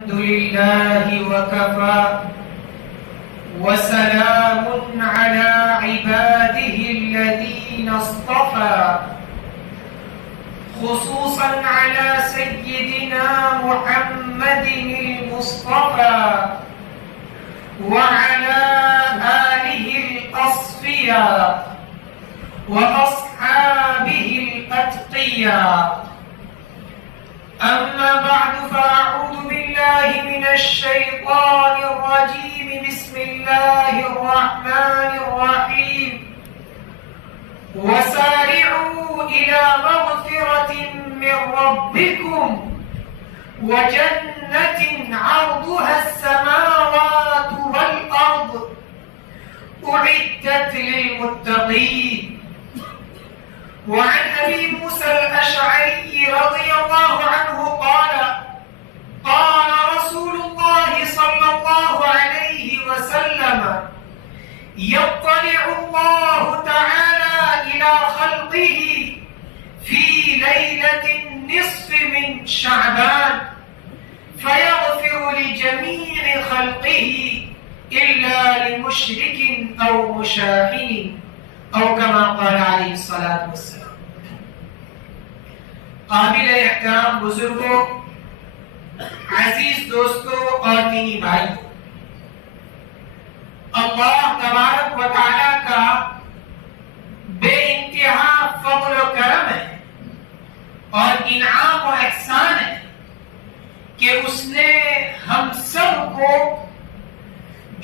الحمد لله وكفى وسلام على عباده الذين اصطفى خصوصا على سيدنا محمد المصطفى وعلى آله الأصفياء وأصحابه الأتقياء. أما بعد فأعوذ بالله من الشيطان الرجيم. بسم الله الرحمن الرحيم. وسارعوا إلى مغفرة من ربكم وجنة عرضها السماوات والأرض أعدت للمتقين. وعن أبي موسى الأشعري رضي الله عنه قال قال رسول الله صلى الله عليه وسلم يطلع الله تعالى إلى خلقه في ليلة النصف من شعبان فيغفر لجميع خلقه إلا لمشرك أو مشاحن أو كما قال عليه الصلاة والسلام. قابل احترام بزرگوں، عزیز دوستوں اور دینی بھائیوں، اللہ تبارک و تعالی کا بے انتہا فضل و کرم ہے اور انعام و احسان ہے کہ اس نے ہم سب کو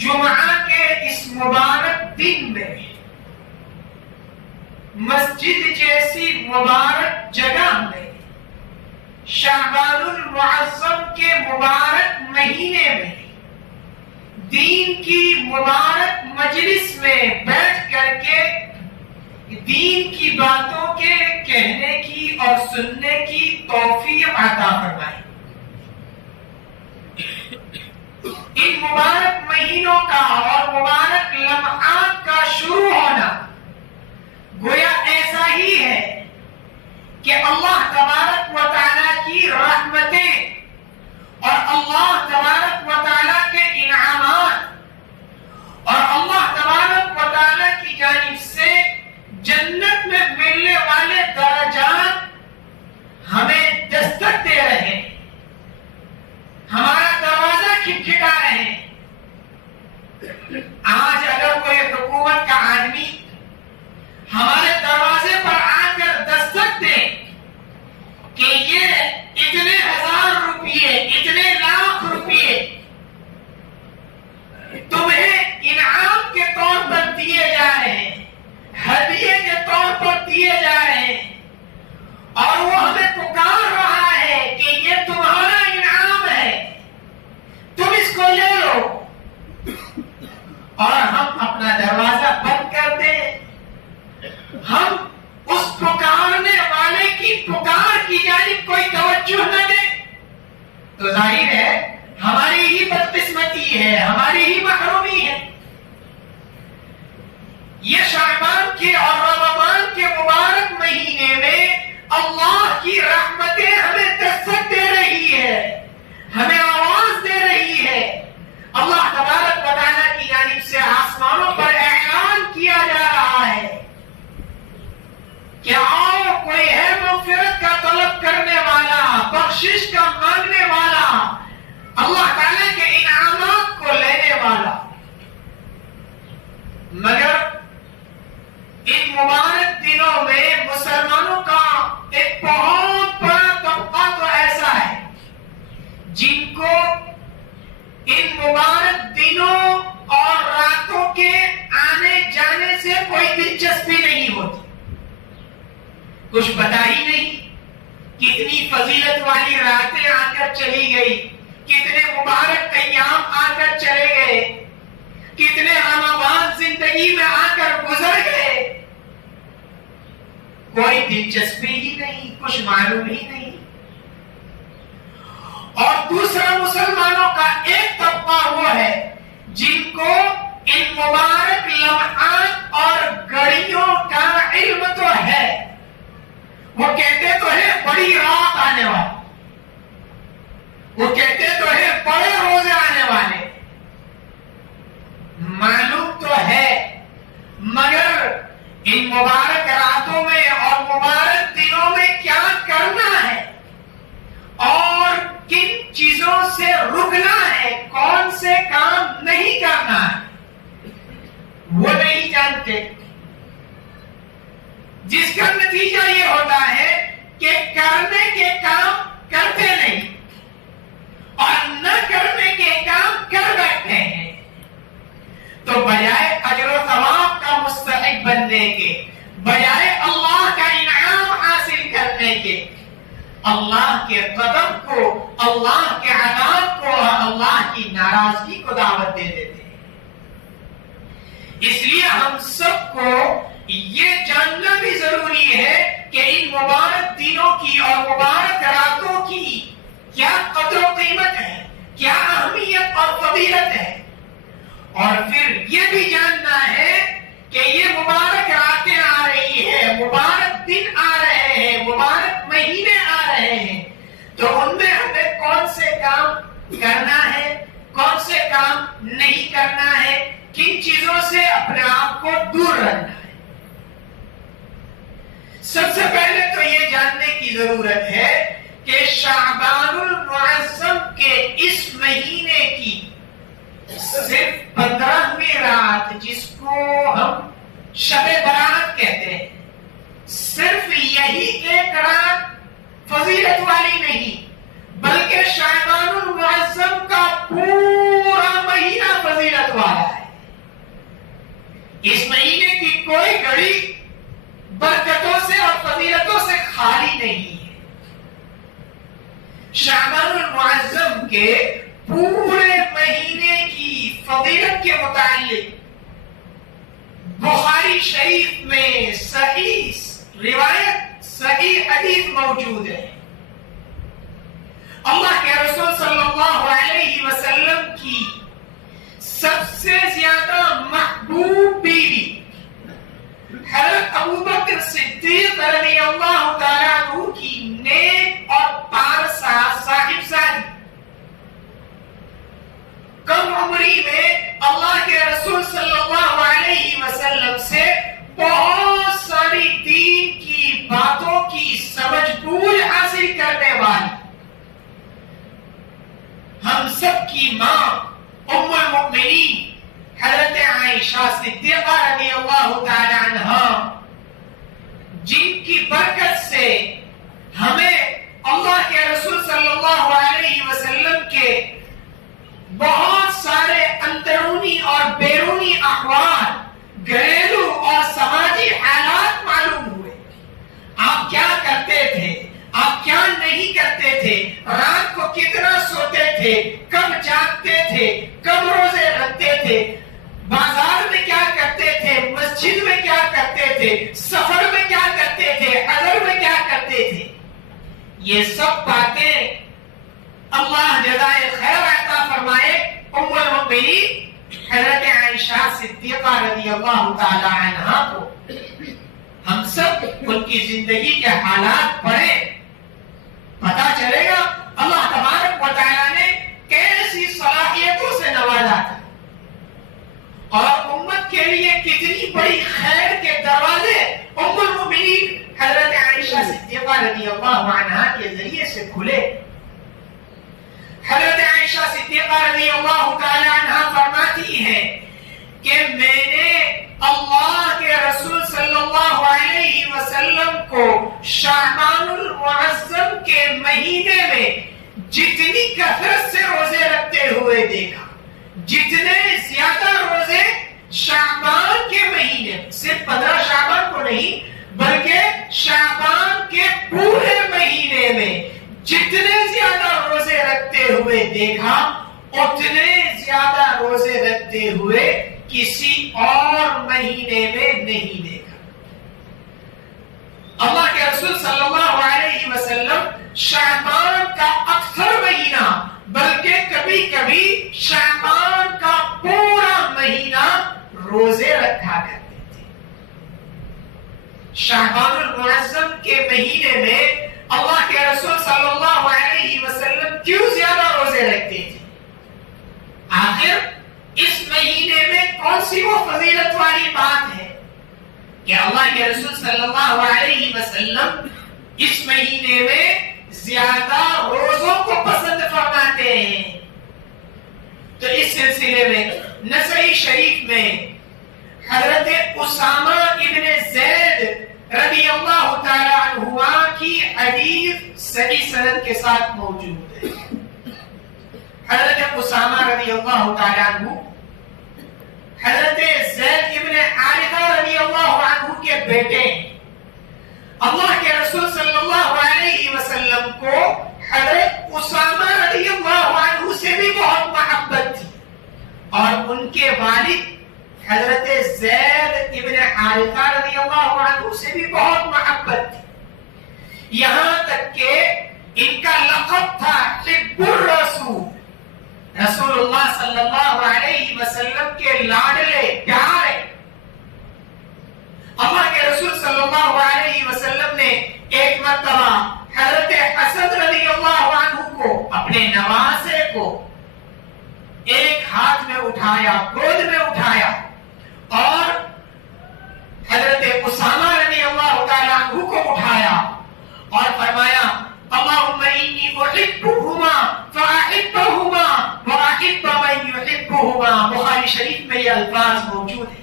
جمعہ کے اس مبارک دن میں مسجد جیسی مبارک جگہ میں شعبان المعظم کے مبارک مہینے میں دین کی مبارک مجلس میں بیٹھ کر کے دین کی باتوں کے کہنے کی اور سننے کی توفیق عطا فرمائی. ان مبارک مہینوں کا اور مبارک لمحات کا شروع ہونا گویا ایسا ہی ہے کہ اللہ تبارک و تعالیٰ کی رحمتیں اور اللہ تبارک و تعالیٰ کے انعامات اور اللہ تبارک و تعالیٰ کی جانب سے جنت میں ملنے والے درجات ہمیں دستک دے رہے ہیں، ہمارا دروازہ کھٹکھٹا رہے ہیں. آج اگر کوئی حکومت کا آدمی ہمارے دروازے پر آ کر دستک دے کہ یہ اتنے ہزار روپیے، اتنے لاکھ روپیے تمہیں انعام کے طور پر دیے جا رہے ہیں، ہدیے کے طور پر دیے جا رہے ہیں، اور وہ ہمیں پکار رہا ہے کہ یہ تمہارا انعام ہے، تم اس کو لے لو، اور ہم اپنا دروازہ بند کر دیں، ہم اس پکارنے والے کی پکار کی جانب کوئی توجہ نہ دیں، تو ظاہر ہے ہماری ہی بدقسمتی ہے، ہماری ہی محرومی ہے. یہ شعبان کے اور رمضان کے مبارک مہینے میں اللہ کی رحمتیں ہمیں دستک دے رہی ہے، ہمیں آواز دے رہی ہے. اللہ تبارک و تعالیٰ کی جانب سے آسمانوں پر اعلان کیا جا رہا ہے کہ آؤ، کوئی ہے مغفرت کا طلب کرنے والا، بخشش کا مانگنے والا، اللہ تعالیٰ کے انعامات کو لینے والا. مگر ان مبارک دنوں میں مسلمانوں کا ایک بہت بڑا طبقہ تو ایسا ہے جن کو ان مبارک دنوں اور راتوں کے آنے جانے سے کوئی دلچسپی نہیں ہوتی. کچھ پتا ہی نہیں کتنی فضیلت والی راتیں آ کر چلی گئی، کتنے مبارک ایام آ کر چلے گئے، کتنے رمضان زندگی میں آ کر گزر گئے، کوئی دلچسپی ہی نہیں، کچھ معلوم ہی نہیں. اور دوسرا مسلمانوں کا ایک طبقہ وہ ہے جن کو ان مبارک لمحات اور گھڑیوں کا علم تو ہے، وہ کہتے تو ہیں بڑی رات آنے والی، وہ کہتے تو ہیں سے رکنا ہے، کون سے کام نہیں کرنا ہے، وہ نہیں جانتے، جس کا نتیجہ یہ ہوتا ہے کہ کرنے کے کام کرتے نہیں اور نہ کرنے کے کام کر بیٹھتے ہیں۔ تو بجائے اجر و ثواب کا مستحق بننے کے، بجائے اللہ کا انعام حاصل کرنے کے، اللہ کے غضب کو، اللہ کے عذاب کو اور اللہ کی ناراضگی کو دعوت دے دیتے ہیں۔ اس لیے ہم سب کو یہ جاننا بھی ضروری ہے کہ ان مبارک دنوں کی اور مبارک راتوں کی کیا قدر و قیمت ہے، کیا اہمیت اور فضیلت ہے، اور پھر یہ بھی جاننا ہے کہ یہ مبارک راتیں آ رہی ہے، مبارک دن آ رہے ہیں، مبارک مہینے آ رہے ہیں، تو ان میں ہمیں کون سے کام کرنا ہے، کون سے کام نہیں کرنا ہے، کن چیزوں سے اپنے آپ کو دور رکھنا ہے۔ سب سے پہلے تو یہ جاننے کی ضرورت ہے کہ شعبان المعظم کے اس مہینے کی صرف 15ویں رات، جس کو ہم شب برات کہتے ہیں، صرف یہی ایک رات فضیلت والی نہیں، بلکہ شعبان المعظم کا پورا مہینہ فضیلت والا ہے۔ اس مہینے کی کوئی گھڑی برکتوں سے اور فضیلتوں سے خالی نہیں ہے۔ شعبان المعظم کے پورے مہینے کی فضیلت کے متعلق بخاری شریف میں صحیح روایت، صحیح حدیث موجود ہے۔ اللہ کے رسول صلی اللہ علیہ وسلم کی سب سے زیادہ محبوب بیوی حضرت ابوبکر صدیق رضی اللہ تعالیٰ عنہ کی نیک اور پارسا صاحبزادی، کم عمری میں اللہ کے رسول صلی اللہ علیہ وسلم سے بہت ساری دین کی باتوں کی سمجھ بوجھ حاصل کرنے والی، ہم سب کی ماں ام المؤمنین حضرت عائشہ صدیقہ رضی اللہ تعالی عنہا، جن کی برکت سے ہمیں اللہ کے رسول صلی اللہ علیہ وسلم کے بہت سارے اندرونی اور بیرونی احوال، گھریلو اور سماجی حالات معلوم ہوئے۔ آپ کیا کرتے تھے، آپ کیا نہیں کرتے تھے، رات کو کتنا سوتے تھے، کب جاگتے تھے، کب روزے رکھتے تھے، بازار میں کیا کرتے تھے، مسجد میں کیا کرتے تھے، سفر میں کیا کرتے تھے، حضر میں کیا کرتے تھے، یہ سب باتیں اللہ جزائے خیر عطا فرمائے ام المؤمنین حضرت عائشہ صدیقہ رضی اللہ تعالی عنہا کو ہم سب ان کی زندگی کے حالات پڑھیں، پتا چلے گا اللہ تبارک و تعالی نے کیسی صلاحیتوں سے نوازا تھا اور امت کے لیے کتنی بڑی خیر کے دروازے ام المؤمنین حضرت عائشہ صدیقہ رضی اللہ عنہا کے ذریعے سے کھلے۔ حضرت عائشہ صدیقہ رضی اللہ تعالی عنہا فرماتی ہیں کہ میں نے اللہ کے رسول صلی اللہ علیہ وسلم کو شعبان المعظم کے مہینے میں جتنی کثرت سے روزے رکھتے ہوئے دیکھا، جتنے زیادہ روزے شعبان کے مہینے، صرف 15 شعبان کو نہیں بلکہ شعبان کے پورے مہینے میں جتنے زیادہ روزے رکھتے ہوئے دیکھا، اتنے زیادہ روزے رکھتے ہوئے کسی اور مہینے میں نہیں دیکھا۔ اللہ کے رسول صلی اللہ علیہ وسلم شعبان کا اکثر مہینہ بلکہ کبھی کبھی شعبان کا پورا مہینہ روزے رکھا کرتے تھے۔ شعبان المعظم کے مہینے میں اللہ کے رسول صلی اللہ علیہ وسلم کیوں زیادہ روزے رکھتے تھے؟ آخر اس مہینے میں کون سی وہ فضیلت والی بات ہے کہ اللہ کے رسول صلی اللہ علیہ وسلم اس مہینے میں زیادہ روزوں کو پسند فرماتے ہیں؟ اس سلسلے میں نسائی شریف میں حضرت اسامہ ابن زید رضی اللہ تعالی عنہ کی حدیث صحیح سند کے ساتھ موجود ہے. حضرت اسامہ رضی اللہ تعالی عنہ حضرت زید ابن حارثہ رضی اللہ عنہ کے بیٹے. اللہ کے رسول صلی اللہ علیہ وسلم کو حضرت اسامہ رضی اللہ عنہ سے بھی بہت محبت تھی اور ان کے والد حضرت زید ابن حارثہ رضی اللہ عنہ سے بھی بہت محبت تھی. یہاں تک کہ ان کا لقب تھا حب الرسول، رسول اللہ صلی اللہ علیہ وسلم کے لاڈلے پیارے. اللہ کے رسول صلی اللہ علیہ وسلم نے ایک مرتبہ حضرت حسن رضی اللہ عنہ کو، اپنے نواسے کو، ایک ہاتھ میں اٹھایا، گود میں اٹھایا اور حضرت اسامہ رضی اللہ تعالی عنہ کو اٹھایا اور فرمایا اللہم انی احبہما فاحبہما واحب من یحبہما. بخاری شریف میں یہ الفاظ موجود ہیں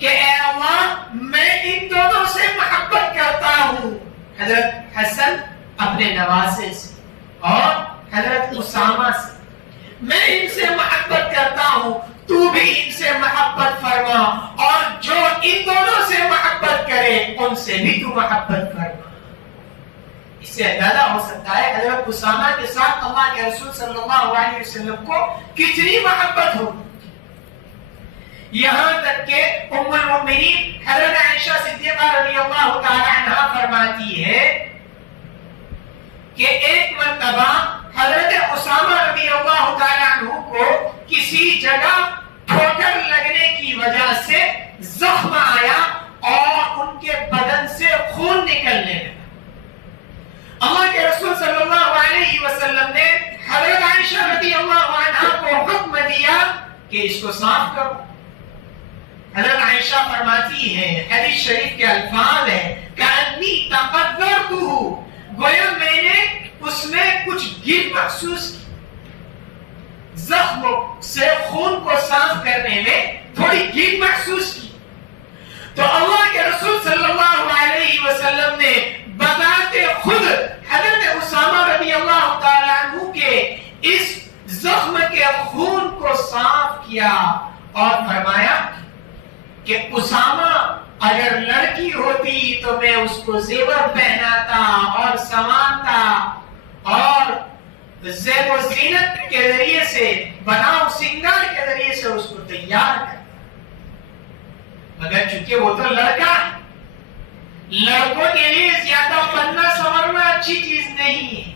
کہ اے اللہ میں ان دونوں سے محبت کرتا ہوں، حضرت حسن اپنے نواسے سے اور حضرت اسامہ سے. میں ان سے محبت کرتا ہوں، تو بھی ان سے محبت فرما اور جو ان دونوں سے محبت کرے ان سے بھی تو محبت فرما. اس سے اندازہ ہو سکتا ہے حضرت اسامہ کے ساتھ اللہ کے رسول صلی اللہ علیہ وسلم کو کتنی محبت ہو. یہاں تک کہ ام المؤمنین حضرت عائشہ صدیقہ رضی اللہ تعالی عنہا فرماتی ہے کہ ایک مرتبہ حضرت اسامہ رضی اللہ تعالی عنہ کو کسی جگہ ٹھوکر لگنے کی وجہ سے زخم آیا اور ان کے بدن سے خون نکلنے لگا. اللہ کے رسول صلی اللہ علیہ وسلم نے حضرت عائشہ رضی اللہ عنہا کو حکم دیا کہ اس کو صاف کرو. حضرت عائشہ فرماتی ہے، حدیث شریف کے الفاظ ہے کأنی تقدرتہ، گویا میں نے اس میں کچھ گر محسوس کی. زخم سے خون کو صاف کرنے میں تھوڑی گر محسوس کی. تو اللہ کے رسول صلی اللہ علیہ وسلم نے بذات خود حضرت اسامہ رضی اللہ تعالی عنہ کے اس زخم کے خون کو صاف کیا اور فرمایا کہ اسامہ اگر لڑکی ہوتی تو میں اس کو زیور پہناتا اور سنوارتا اور زیب و زینت کے ذریعے سے، بناؤ سنگار کے ذریعے سے اس کو تیار کرتا. مگر چونکہ وہ تو لڑکا ہے، لڑکوں کے لیے زیادہ بننا سنورنا اچھی چیز نہیں ہے.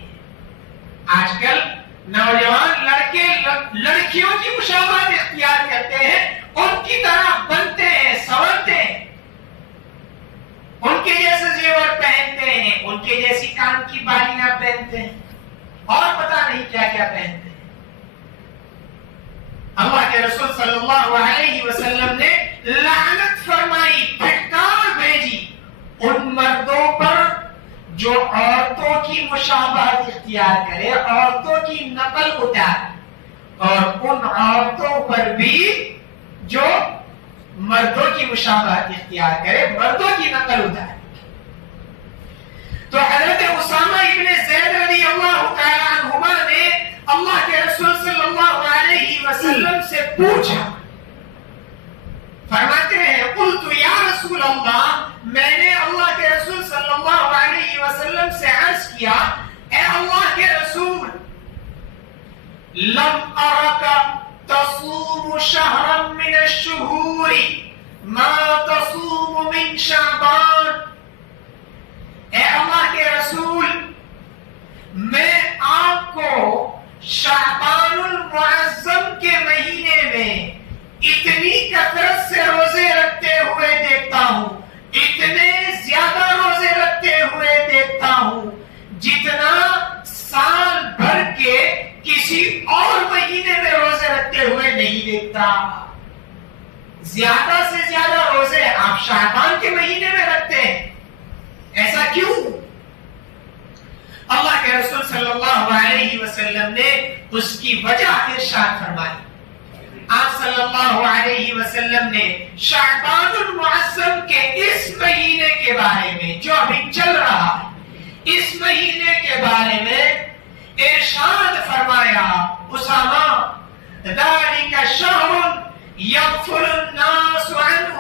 آج کل نوجوان لڑکے لڑکیوں کی مشابہت اختیار کرتے ہیں، ان کی طرح بنتے ہیں، سنورتے ہیں، ان کے جیسے زیور پہنتے ہیں، ان کے جیسی کان کی بالیاں پہنتے ہیں اور پتہ نہیں کیا کیا پہنتے ہیں. اللہ کے رسول صلی اللہ علیہ وسلم نے لعنت فرمائی، پھٹکار بھیجی ان مردوں پر جو عورتوں کی مشابہت اختیار کرے، عورتوں کی نقل اتارے، اور ان عورتوں پر بھی جو مردوں کی مشابہت اختیار کرے، مردوں کی نقل اتارے. تو حضرت اسامہ ابن زید رضی اللہ تعالی عنہما نے اللہ کے رسول صلی اللہ علیہ وسلم سے پوچھا، فرماتے ہیں قلت یا رسول اللہ، میں نے اللہ کے رسول صلی اللہ علیہ وسلم سے عرض کیا اے اللہ کے رسول، لم ارک تصوم شهرا من الشهور ما تصوم من شعبان. اے اللہ کے رسول، میں آپ کو شعبان المعظم کے مہینے میں اتنی کثرت سے روزے رکھتے ہوئے دیکھتا ہوں، اتنے زیادہ روزے رکھتے ہوئے دیکھتا ہوں جتنا سال بھر کے کسی اور مہینے میں روزے رکھتے ہوئے نہیں دیکھتا. زیادہ سے زیادہ روزے آپ شعبان کے مہینے میں رکھتے ہیں، ایسا کیوں؟ اللہ کے رسول صلی اللہ علیہ وسلم نے اس کی وجہ ارشاد فرمائی. آپ صلی اللہ علیہ وسلم نے شعبان المعظم کے اس مہینے کے بارے میں جو ابھی چل رہا ہے، اس مہینے کے بارے میں ارشاد فرمایا، اسامہ ذالک شہر یغفل الناس عنہ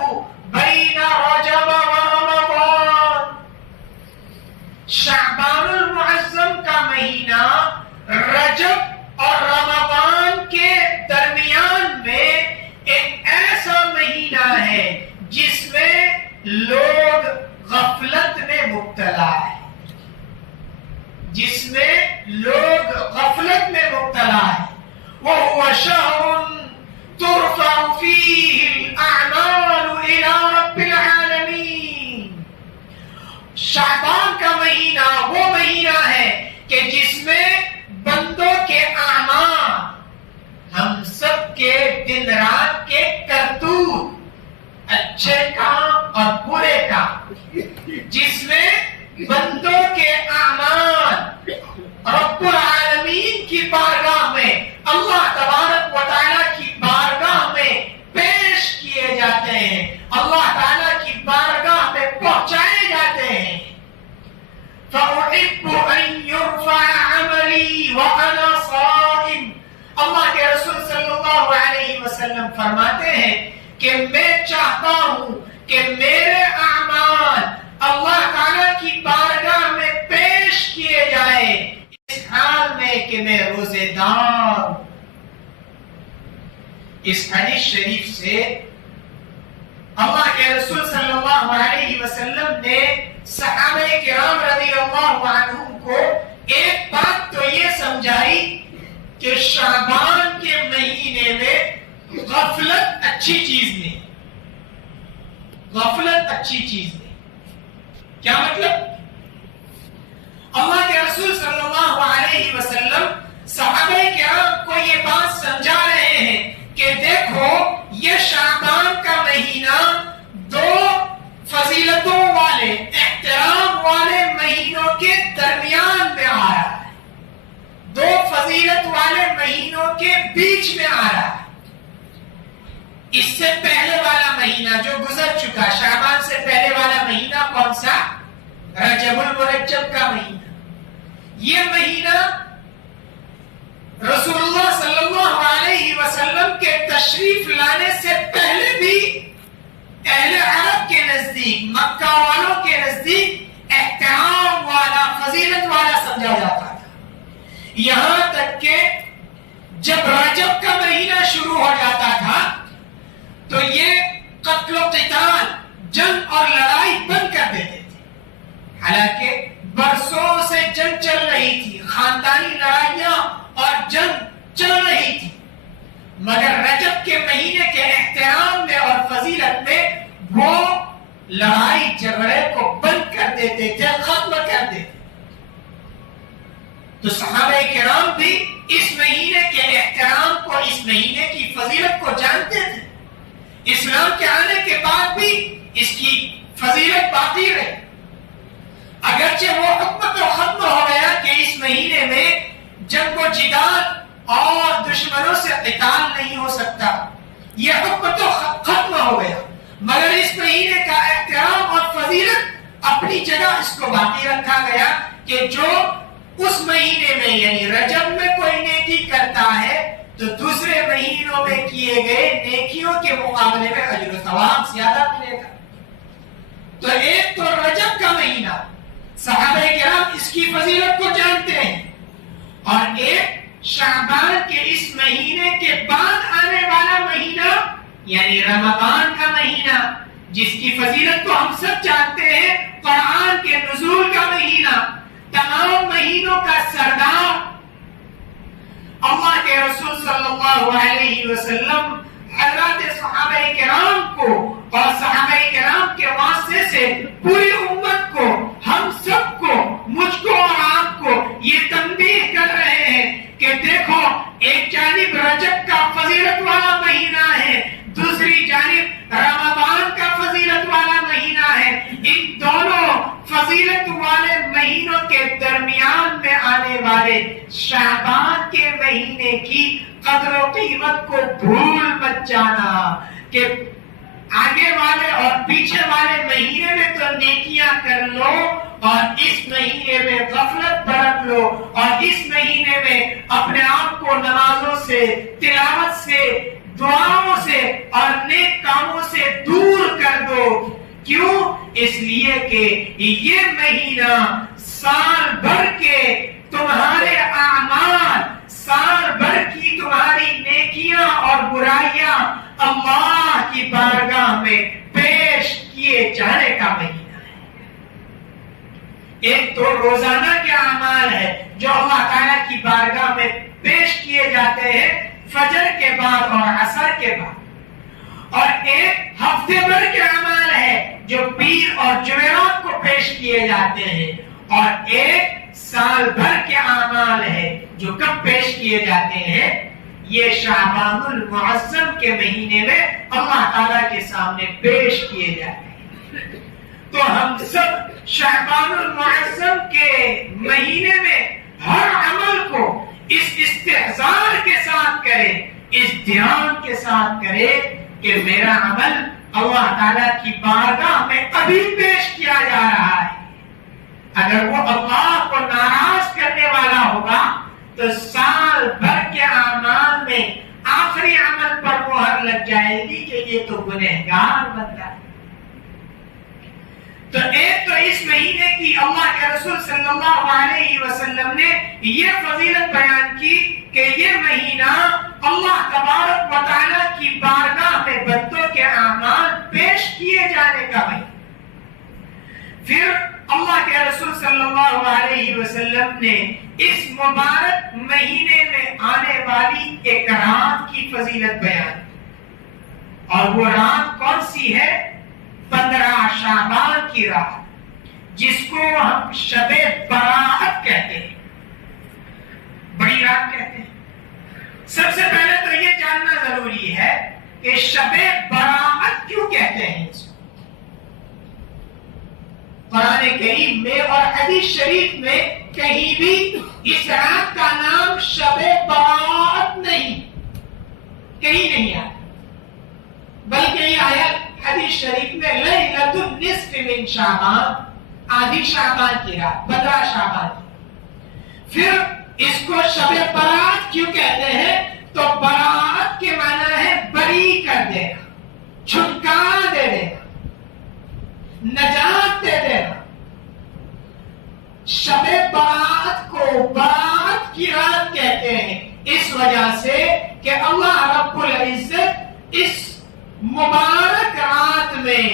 بین رجب و رمضان، شعبان المعظم کا مہینہ رجب اور رمضان کے درمیان میں ایک ایسا مہینہ ہے جس میں لوگ غفلت میں مبتلا ہے، جس میں لوگ غفلت میں مبتلا ہے۔ وَهُوَ شَهْرٌ تُرْفَعُ فِيهِ الْأَعْمَالُ إِلَى رَبِّ الْعَالَمِينَ، شعبان کا مہینہ وہ مہینہ ہے کہ جس میں بندوں کے اعمال، ہم سب کے دن رات کے کرتوت، اچھے کام اور برے کام، جس میں بندوں کے اعمال رب العالمین کی بارگاہ میں، اللہ تبارک و تعالیٰ کی بارگاہ میں پیش کیے جاتے ہیں، اللہ تعالیٰ کی بارگاہ میں پہنچائے جاتے ہیں۔ فَأُحِبُّ أَن يُرْفَعَ عَمَلِي وَأَنَا صَائِمٌ، اللہ کے رسول صلی اللہ علیہ وسلم فرماتے ہیں کہ میں چاہتا ہوں کہ میرے اعمال اللہ تعالیٰ کی بارگاہ میں پیش کیے جائے اس حال میں کہ میں روزے دار ہوں۔ اس حدیث شریف سے اللہ کے رسول صلی اللہ علیہ وسلم نے صحابہ کرام رضی اللہ عنہم کو ایک بات تو یہ سمجھائی کہ شعبان کے مہینے میں غفلت اچھی چیز نہیں، غفلت اچھی چیز نہیں۔ کیا مطلب؟ اللہ کے رسول صلی اللہ علیہ وسلم صحابہ کرام کو یہ بات سمجھا رہے ہیں کہ دیکھو یہ شعبان کا مہینہ دو فضیلتوں والے، احترام والے مہینوں کے درمیان میں آ رہا ہے، دو فضیلت والے مہینوں کے بیچ میں آ رہا ہے۔ اس سے پہلے والا مہینہ جو گزر چکا، شعبان سے پہلے والا مہینہ کون سا؟ رجب المرجب کا مہینہ۔ یہ مہینہ رسول اللہ صلی اللہ علیہ وسلم کے تشریف لانے سے پہلے بھی اہل عرب کے نزدیک، مکہ والوں کے نزدیک احترام والا، فضیلت والا سمجھا جاتا تھا، یہاں تک کہ جب رجب کا مہینہ شروع ہو جاتا تھا تو یہ قتل و قتال، جنگ اور لڑائی بند کر دیتے تھے، حالانکہ برسوں سے جنگ چل رہی تھی، خاندانی لڑائیاں اور جنگ چل رہی تھی، مگر رجب کے مہینے کے احترام میں اور فضیلت میں وہ لڑائی جھگڑے کو بند کر دیتے تھے، ختم کر دیتے۔ تو صحابہ کرام بھی اس مہینے کے احترام کو، اس مہینے کی فضیلت کو جانتے تھے، اسلام کے آنے کے بعد بھی اس کی فضیلت باقی رہی، اگرچہ وہ حکم تو ختم ہو گیا کہ اس مہینے میں جنگ و جدال اور دشمنوں سے قتال نہیں ہو سکتا، یہ حکم تو ختم ہو گیا، مگر اس مہینے کا احترام اور فضیلت اپنی جگہ اس کو باقی رکھا گیا کہ جو اس مہینے میں یعنی رجب میں کوئی نیکی کرتا ہے تو دوسرے مہینوں میں کیے گئے نیکیوں کے مقابلے میں اجر و ثواب زیادہ ملے گا۔ تو ایک تو رجب کا مہینہ، صحابہ کرام اس کی فضیلت کو جانتے ہیں، اور ایک شعبان کے اس مہینے کے بعد آنے والا مہینہ یعنی رمضان کا مہینہ، جس کی فضیلت کو ہم سب جانتے ہیں، قرآن کے نزول کا مہینہ، تمام مہینوں کا سردار اللہ کے رسول صلی اللہ علیہ وسلم حضرات صحابہ کرام کو اور صحابہ کرام کے واسطے سے پوری امت کو، ہم سب کو، مجھ کو اور آپ کو یہ تنبیہ کر رہے ہیں کہ دیکھو ایک جانب رجب کا فضیلت والا مہینہ ہے، دوسری جانب رمضان کا فضیلت والا مہینہ ہے، ان دونوں فضیلت والے مہینوں کے درمیان میں آنے والے شعبان کے مہینے کی قدر و قیمت کو بھول مت جانا کہ آگے والے اور پیچھے والے مہینے میں تو نیکیاں کر لو اور اس مہینے میں غفلت برت لو اور اس مہینے میں اپنے آپ کو نمازوں سے، تلاوت سے، دعاؤں سے اور نیک کاموں سے دور کر دو۔ کیوں؟ اس لیے کہ یہ مہینہ سال بھر کے تمہارے اعمال، سال بھر کی تمہاری نیکیاں اور برائیاں اللہ کی بارگاہ میں پیش کیے جانے کا مہینہ ہے۔ ایک تو روزانہ کے اعمال ہے جو اللہ تعالیٰ کی بارگاہ میں پیش کیے جاتے ہیں فجر کے بعد اور عصر کے بعد، اور ایک ہفتے بھر کے اعمال ہے جو پیر اور جمعرات کو پیش کیے جاتے ہیں، اور ایک سال بھر کے اعمال ہے جو کب پیش کیے جاتے ہیں؟ یہ شعبان المعظم کے مہینے میں اللہ تعالیٰ کے سامنے پیش کیے جاتے ہیں۔ تو ہم سب شعبان المعظم کے مہینے میں ہر عمل کو اس استحضار کے ساتھ کریں، اس دھیان کے ساتھ کریں کہ میرا عمل اللہ تعالیٰ کی بارگاہ میں ابھی پیش کیا جا رہا ہے۔ اگر وہ اللہ کو ناراض کرنے والا ہوگا تو سال بھر کے اعمال میں آخری عمل پر مہر لگ جائے گی کہ یہ تو گنہگار بندہ ہے۔ تو ایک تو اس مہینے کی اللہ کے رسول صلی اللہ علیہ وسلم نے یہ فضیلت بیان کی کہ یہ مہینہ اللہ تبارک و تعالیٰ کی بارگاہ میں بندوں کے اعمال پیش کیے جانے کا مہینہ۔ پھر اللہ کے رسول صلی اللہ علیہ وسلم نے اس مبارک مہینے میں آنے والی ایک رات کی فضیلت بیان کی، اور وہ رات کون سی ہے؟ 15 شعبان کی رات، جس کو ہم شب برات کہتے ہیں، بڑی رات کہتے ہیں۔ سب سے پہلے تو یہ جاننا ضروری ہے کہ شب برات کیوں کہتے ہیں اس کو؟ قرآن کریم میں اور حدیث شریف میں کہیں بھی اس رات کا نام شب برات نہیں، کہیں نہیں آیا، بلکہ یہ آیت حدیث شریف میں لیلۃ النصف من شعبان، آدھی شعبان کی رات، 15 شعبان کی۔ پھر اس کو شب برات کیوں کہتے ہیں؟ تو برات کے معنی ہے بری کر دینا، چھٹکارا دے دینا، نجات دے دینا۔ شب برات کو برات کی رات کہتے ہیں اس وجہ سے کہ اللہ رب العزت اس مبارک رات میں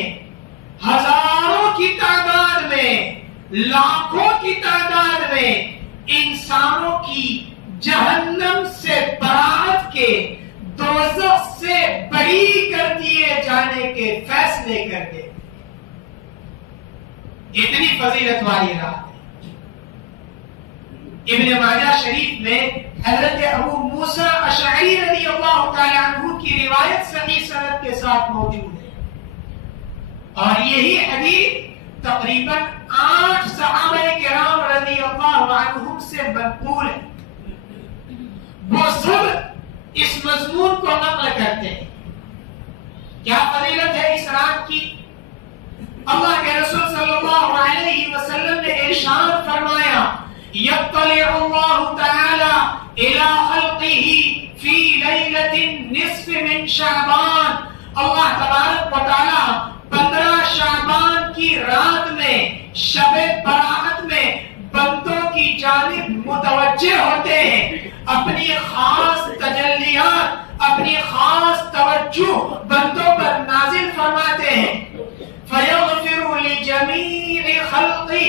ہزاروں کی تعداد میں، لاکھوں کی تعداد میں انسانوں کی جہنم سے برات کے، دوزخ سے بری کر دیے جانے کے فیصلے کر دے۔ اتنی فضیلت والی رات ہے۔ ابن ماجہ شریف میں حضرت ابو موسیٰ اشعری رضی اللہ تعالی عنہ کی روایت صحیح سند کے ساتھ موجود ہے، اور یہی حدیث تقریباً 8 صحابہ کرام رضی اللہ عنہم سے منقول ہے۔ وہ سب اس مضمون کو نقل کرتے ہیں۔ کیا فضیلت ہے اس رات کی؟ اللہ کے رسول صلی اللہ علیہ وسلم نے ارشاد فرمایا، یطلع اللہ تعالی الی خلقہ فی لیلۃ النصف من شعبان، اللہ تبارک و تعالی 15 شعبان کی رات میں، شب برات میں بندوں کی جانب متوجہ ہوتے ہیں، اپنی خاص تجلیات، اپنی خاص توجہ بندوں پر نازل فرماتے ہیں۔ فَيَغْفِرُ لِجَمِيعِ خَلْقِهِ،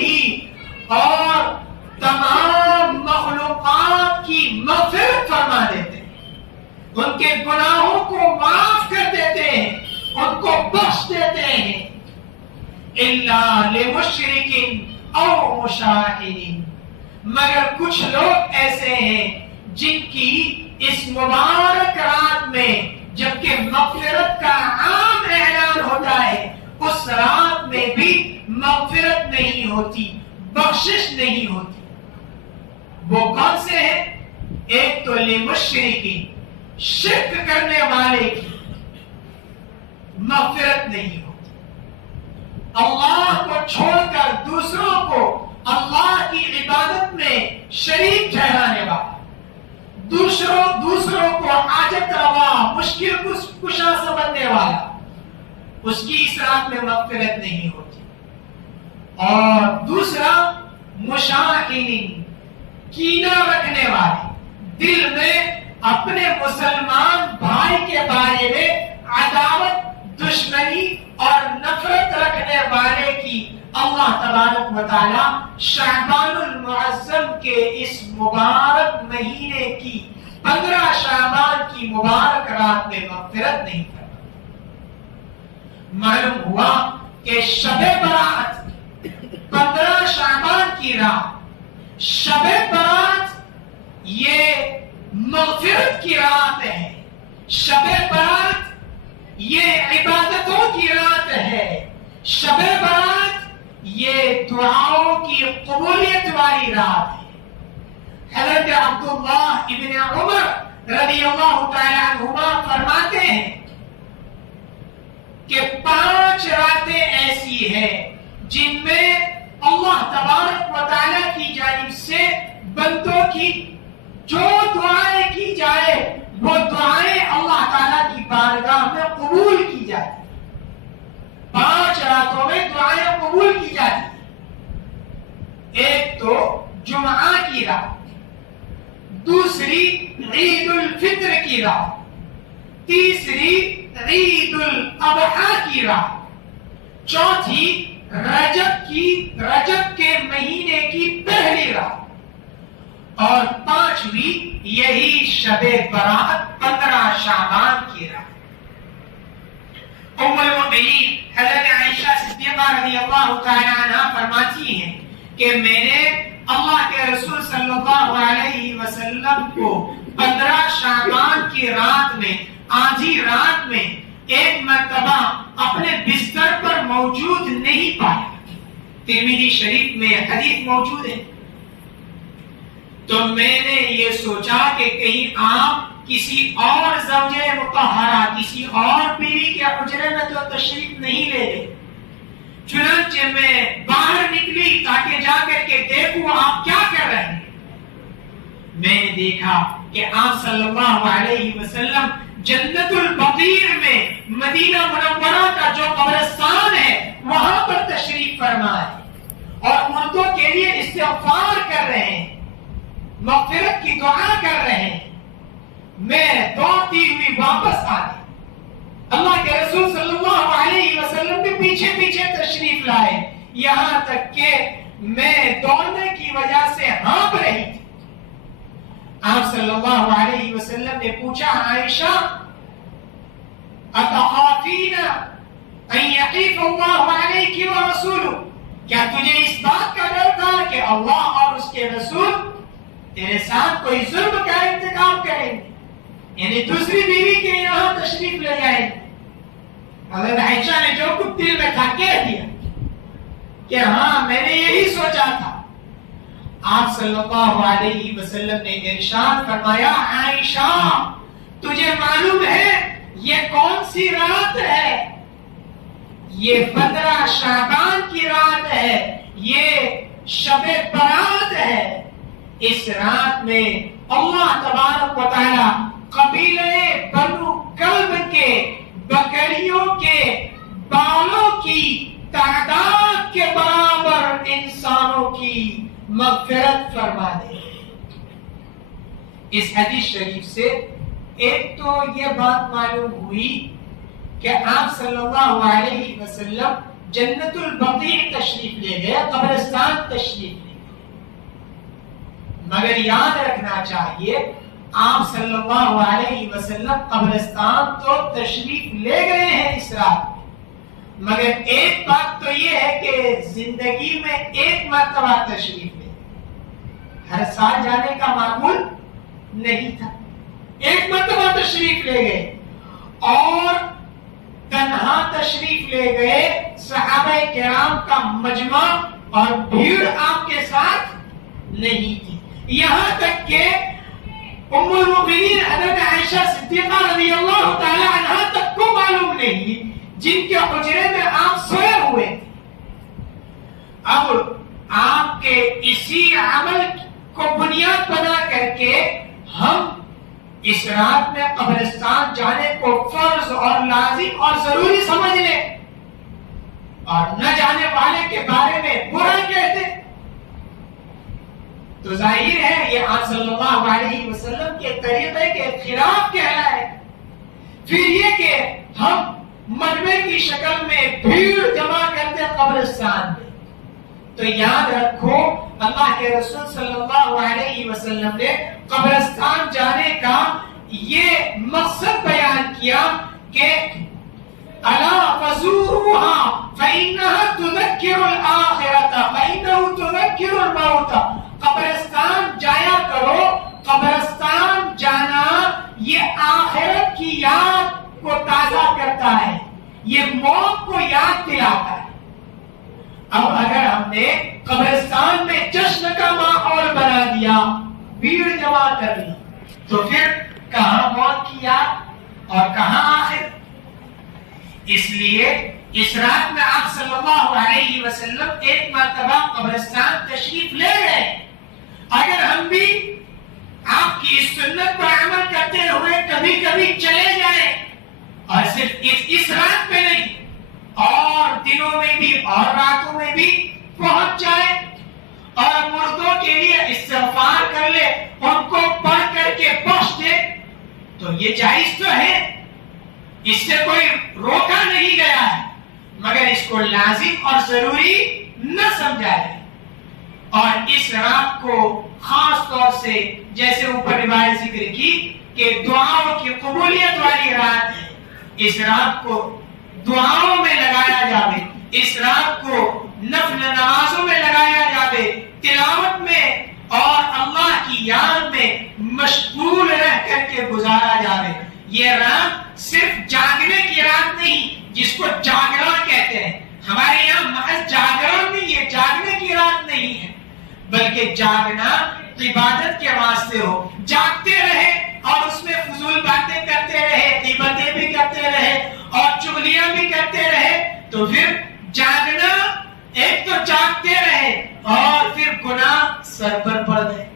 اور تمام مخلوقات کی مغفرت فرما دیتے ہیں، ان کے گناہوں کو معاف کر دیتے ہیں، ان کو بخش دیتے ہیں۔ إِلَّا لِمُشْرِكٍ أَوْ مُشَاهِدٍ، مگر کچھ لوگ ایسے ہیں جن کی اس مبارک رات میں، جبکہ مغفرت کا عام اعلان ہوتا ہے، اس رات میں بھی مغفرت نہیں ہوتی، بخشش نہیں ہوتی۔ وہ کون سے ہیں؟ ایک تو لمشرکین، شرک کرنے والے کی مغفرت نہیں ہوتی. اللہ کو چھوڑ کر دوسروں کو اللہ کی عبادت میں شریک ٹھہرانے والا، دوسروں کو حاجت روا، مشکل کشا سمجھنے والا، اس کی اس رات میں مغفرت نہیں ہوتی. اور دوسرا مشاحن، کینہ رکھنے والے، دل میں اپنے مسلمان بھائی کے بارے میں عداوت، دشمنی اور نفرت رکھنے والے کی اللہ تبارک و تعالی شعبان المعظم کے اس مبارک مہینے کی 15 شعبان کی مبارک رات میں مغفرت نہیں کرتا. معلوم ہوا کہ شب برات 15 شعبان کی رات، شب برات یہ مغفرت کی رات ہے، شب برات یہ عبادتوں کی رات ہے، شب برات یہ دعاؤں کی قبولیت والی رات ہے. حضرت عبداللہ ابن عمر رضی اللہ تعالی عنہما فرماتے ہیں کہ 5 راتیں ایسی ہیں جن میں اللہ تبارک و تعالی کی جانب سے بندوں کی جو دعائیں کی جائے وہ دعائیں اللہ تعالیٰ کی بارگاہ میں قبول کی جاتی. 5 راتوں میں دعائیں قبول کی جاتی. ایک تو جمعہ کی رات، دوسری عید الفطر کی رات، تیسری عید الاضحیٰ کی رات، چوتھی رجب کے مہینے کی پہلی رات، اور 5ویں یہی شب برات 15 شعبان کی رات. ام المؤمنین حضرت عائشہ صدیقہ رضی اللہ تعالی عنہا فرماتی ہیں کہ میں نے اللہ کے رسول صلی اللہ علیہ وسلم کو 15 شعبان کی رات میں، آدھی رات میں ایک مرتبہ اپنے بستر پر موجود نہیں پایا. ترمذی شریف میں حدیث موجود ہے. تو میں نے یہ سوچا کہ کہیں آپ کسی اور زوجہ مطہرہ، کسی اور بیوی کے حجرے میں تو تشریف نہیں لے گئے. چنانچہ میں باہر نکلی تاکہ جا کر کے دیکھوں آپ کیا کر رہے ہیں. میں نے دیکھا کہ آپ صلی اللہ علیہ وسلم جنت البقیع میں مدینہ منورہ کا جو قبرستان ہے وہاں پر تشریف فرما ہے اور مردوں کے لیے استغفار کر رہے ہیں، مغفرت کی دعا کر رہے ہیں. میں دوڑتی ہوئی واپس آ گئی. اللہ کے رسول صلی اللہ علیہ وسلم کے پیچھے پیچھے تشریف لائے، یہاں تک کہ میں دوڑنے کی وجہ سے ہانپ رہی تھی. آپ صلی اللہ علیہ وسلم نے پوچھا، عائشہ اتخافین ان یحیف اللہ علیک ورسولہ، کیا تجھے اس بات کا ڈر تھا کہ اللہ اور اس کے رسول تیرے ساتھ کوئی ظلم کا انتقام کریں گے، یعنی دوسری بیوی کے یہاں تشریف لے جائیں گے؟ حضرت عائشہ نے جو کچھ دل میں تھا کہہ دیا کہ ہاں میں نے یہی سوچا تھا. آپ صلی اللہ علیہ وسلم نے ارشاد فرمایا، عائشہ تجھے معلوم ہے یہ کون سی رات ہے؟ یہ 15 شعبان کی رات ہے، یہ شب برات ہے. اس رات میں اللہ تبارک و تعالی قبیلے بنو کلب کے بکریوں کے بالوں کی تعداد کے برابر انسانوں کی مغفرت فرما دے. اس حدیث شریف سے ایک تو یہ بات معلوم ہوئی کہ آپ صلی اللہ علیہ وسلم جنت البقیع تشریف لے گئے، قبرستان تشریف لے گئے. مگر یاد رکھنا چاہیے آپ صلی اللہ علیہ وسلم قبرستان تو تشریف لے گئے ہیں اس رات میں، مگر ایک بات تو یہ ہے کہ زندگی میں ایک مرتبہ تشریف لے، ہر سال جانے کا معمول نہیں تھا. ایک مرتبہ تشریف لے گئے اور تنہا تشریف لے گئے. صحابہ کرام کا مجمع اور بھیڑ آپ کے ساتھ نہیں تھی. یہاں تک کہ ام المؤمنین حضرت عائشہ صدیقہ رضی اللہ تعالی عنہا تک کو معلوم نہیں جن کے حجرے میں آپ سوئے ہوئے تھے. اب آپ کے اسی عمل کو بنیاد بنا کر کے ہم اس رات میں قبرستان جانے کو فرض اور لازم اور ضروری سمجھ لیں اور نہ جانے والے کے بارے میں برا کہتے تو ظاہر ہے یہ آپ صلی اللہ علیہ وسلم کے طریقے کے خلاف کہلائے. پھر یہ کہ ہم مجمع کی شکل میں بھیڑ جمع کرتے قبرستان میں، تو یاد رکھو اللہ کے رسول صلی اللہ علیہ وسلم نے قبرستان جانے کا یہ مقصد بیان کیا کہ الا فزوروها فإنها تذكر الآخرة فإنه تذكر الموت. قبرستان جایا کرو، قبرستان جانا یہ آخرت کی یاد کو تازہ کرتا ہے، یہ موت کو یاد دلاتا ہے. اب اگر ہم نے قبرستان میں جشن کا ماحول بنا دیا، بھیڑ جمع کر لی، تو پھر کہاں موت کی یاد اور کہاں آخرت؟ اس لیے اس رات میں آپ صلی اللہ علیہ وسلم ایک مرتبہ قبرستان تشریف لے گئے. اگر ہم بھی آپ کی اس سنت پر عمل کرتے ہوئے کبھی کبھی چلے جائیں اور صرف اس رات میں نہیں اور دنوں میں بھی اور راتوں میں بھی پہنچ جائے اور مردوں کے لیے استغفار کر لے، ان کو پڑھ کر کے بخش دے، تو یہ جائز تو ہے، اس سے کوئی روکا نہیں گیا ہے، مگر اس کو لازم اور ضروری نہ سمجھا جائے. اور اس رات کو خاص طور سے جیسے اوپر روایت ذکر کی کہ دعاؤں کی قبولیت والی رات ہے، اس رات کو دعاؤں میں لگایا جاوے، اس رات کو نفل نمازوں میں لگایا جاوے، تلاوت میں اور اللہ کی یاد میں مشغول رہ کر کے گزارا جاوے. یہ رات صرف جاگنے کی رات نہیں جس کو جاگرن کہتے ہیں، ہمارے یہاں محض جاگرن نہیں، یہ جاگنے کی رات نہیں ہے، بلکہ جاگنا عبادت کے واسطے ہو، جاگتے رہے اور اس میں فضول باتیں کرتے رہے، غیبتیں بھی کرتے رہے اور چغلیاں بھی کرتے رہے، تو پھر جاگنا ایک تو جاگتے رہے اور پھر گناہ سر پر پڑ گئے.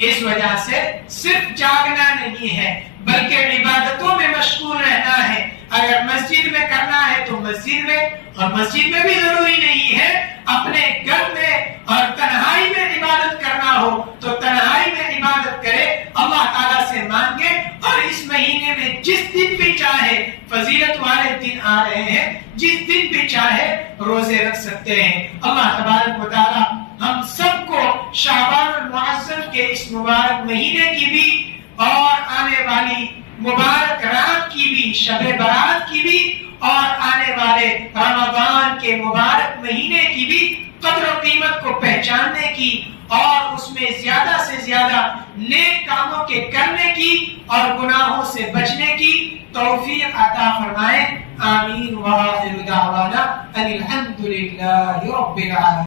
اس وجہ سے صرف جاگنا نہیں ہے بلکہ عبادتوں میں مشغول رہنا ہے. اگر مسجد میں کرنا ہے تو مسجد میں، اور مسجد میں بھی ضروری نہیں ہے، اپنے گھر میں اور تنہائی میں عبادت کرنا ہو تو تنہائی میں عبادت کرے، اللہ تعالیٰ سے مانگے. اور اس مہینے میں جس دن بھی چاہے، فضیلت والے دن آ رہے ہیں، جس دن بھی چاہے روزے رکھ سکتے ہیں. اللہ تبارک و تعالیٰ ہم سب کو شعبان المعظم کے اس مبارک مہینے کی بھی اور آنے والی مبارک رات کی بھی، شب برات کی بھی اور آنے والے رمضان کے مبارک مہینے کی بھی قدر و قیمت کو پہچاننے کی اور اس میں زیادہ سے زیادہ نیک کاموں کے کرنے کی اور گناہوں سے بچنے کی توفیق عطا فرمائے. آمین. وآخر دعوانا ان الحمد للہ رب العالمین.